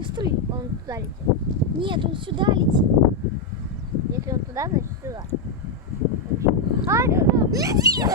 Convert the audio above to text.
быстрый. Он туда летит. Нет, он сюда летит. Если он туда, значит сюда. Ай, лети!